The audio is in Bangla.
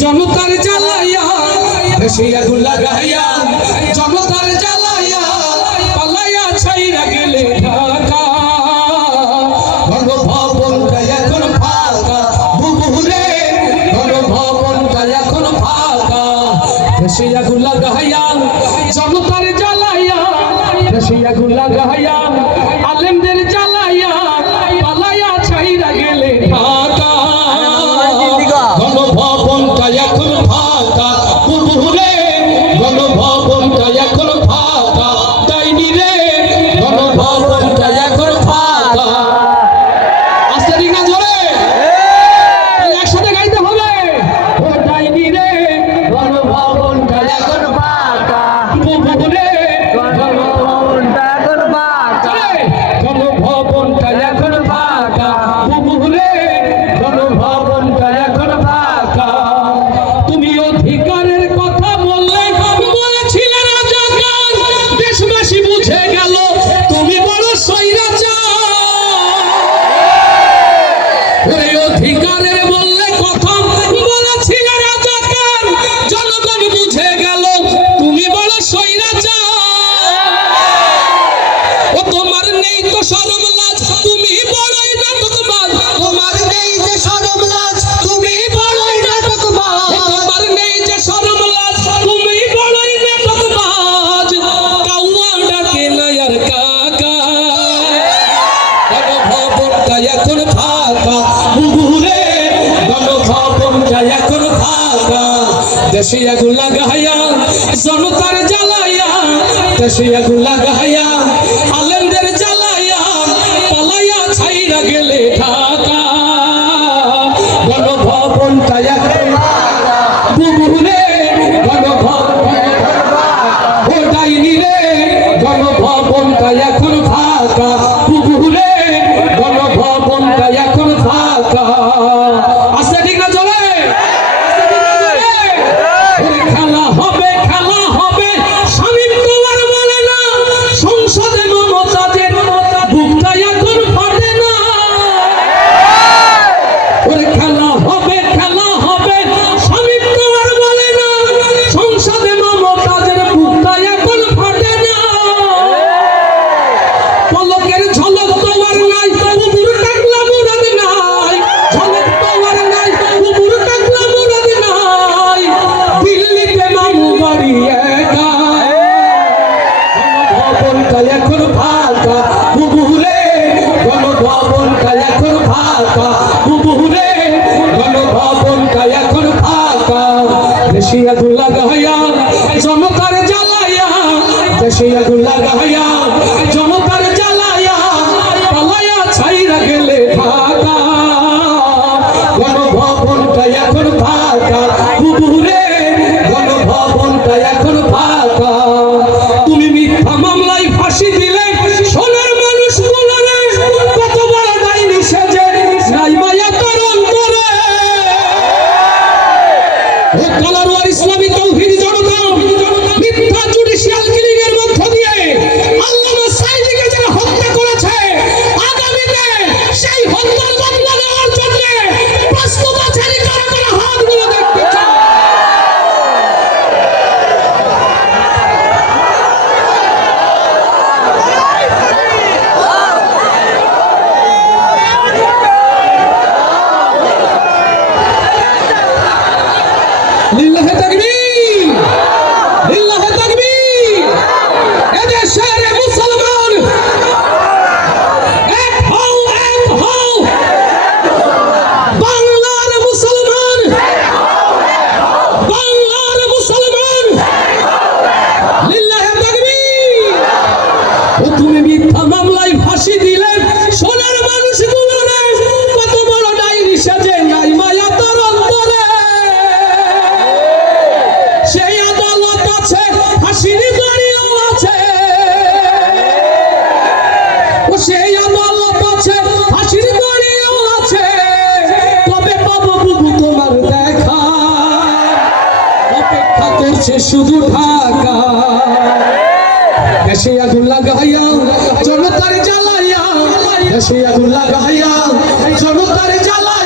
জনতার জ্বালাইয়া দেশে আগুন লাগাইয়া জনতার জ্বালাইয়া পালাইয়া ছাইরা গেলে ঢাকা গণভবনটা এখন ফাঁকা বুবুরে গণভবনটা এখন ফাঁকা দেশে আগুন লাগাইয়া জনতার জ্বালাইয়া দেশে আগুন লাগাইয়া আলেমদের জ্বালাইয়া পালাইয়া ছাইরা গেলে ঢাকা গণভবনটা এখন ফাঁকা বুবুরে গণভবনটা এখন ফাঁকা ডাইনি রে গণভবনটা এখন ফাঁকা আস্তে ঠিক না জোরে একসাথে গাইতে হবে ও ডাইনি রে গণভবনটা এখন ফাঁকা বুবুরে গণভবনটা এখন ফাঁকা গণভবনটা এখন ফাঁকা বুবুরে গণভবনটা এখন ফাঁকা তুমি অধিকারের কথা বললে বলেছিলে রাজাকার দেশবাসী বুঝে গেল তুমি বড় স্বৈরাচার ওই অধিকারের বললে কথা বলেছিলে রাজাকার জনগণ বুঝে গেল তুমি বড় স্বৈরাচার ও তোমার নেই তো শরম লাজ তুমি বড়ই নাটকবাজ তোমার নেই যে শরম লাজ তুমি বড়ই নাটকবাজ তোমার নেই যে শরম লাজ তুমি বড়ই নাটকবাজ কাউয়া ডাকে না আর কাকা গণভবনটা এখন ফাঁকা বুবুরে গণভবনটা এখন ফাঁকা দেশে আগুন লাগাইয়া জনতার জ্বালাইয়া দেশে আগুন লাগাইয়া আলেমদের জ্বালাইয়া পালাইয়া ছাইরা গেলে ঢাকা গণভবনটা এখন ফাঁকা বুবুরে গণভবনটা ও ডাইনি রে গণভবনটা এখন ফাঁকা বুবুরে গণভবনটা এখন ফাঁকা আস্তে ঠিক না চলে খেলা হবে শামীম কুমার বলে না সংসদে মমতাজের বুকটা এখন ফাটে না ওরে খেলা হবে শামীম কুমার বলে না সংসদে মমতাজের বুকটা এখন ফাটে না পলকের ঝলক তোমার নাই বুবুর টাকলা মুরাদ নাই ঝলক তোমার নাই বুবুর টাকলা মুরাদ নাই দিল্লিতে মামু বাড়ি একা গণভবনটা এখন ফাঁকা বুবুরে গণভবনটা এখন ফাঁকা বুবুরে গণভবনটা এখন ফাঁকা দেশে আগুন লাগাইয়া জনতার জ্বালাইয়া দেশে আগুন লাগাইয়া জনতার জ্বালাইয়া পালাইয়া ছাইরা গেলে ঢাকা গণভবনটা এখন ফাঁকা বুবুরে গণভবনটা এখন ফাঁকা তুমি মিথ্যা মামলায় ফাঁসি দিলে সোনার মানুষ বলে কত বড় ডাইনি সেজে নাই মায়া তোর অন্তরে ও কালারওয়ার ইসলামী তৌহিদি জনতা মিথ্যা জুডিশিয়াল কিলিং এর মধ্য দিয়ে আল্লামা সাঈদীকে যারা হত্যা করেছে আগামীতে সেই হত্যার বদলা নেওয়ার জন্য প্রস্তুত আছে কারা কারা হাতগুলো দেখতে চায় লিল্লাহে তাকবীর লিল্লাহে তাকবীর এদেশের মুসলমান এক হও বাংলার মুসলমান লিল্লাহে তাকবীর ও তুমি মিথ্যা মামলায় ফাঁসি দিলে সোনার মানুষ গুলোরে কত বড় ডাইনি সাজে নাই মায়া তোর অন্তরে সেই আদালত আছে ফাঁসির বাড়িও আছে ও সেই আদালত আছে ফাঁসির বাড়িও আছে কবে পাবো বুবু তোমার দেখা অপেক্ষা করছে শুধু ঢাকা দেশে আগুন লাগাইয়া জনতার জ্বালাইয়া দেশে আগুন লাগাইয়া জনতার জ্বালাইয়া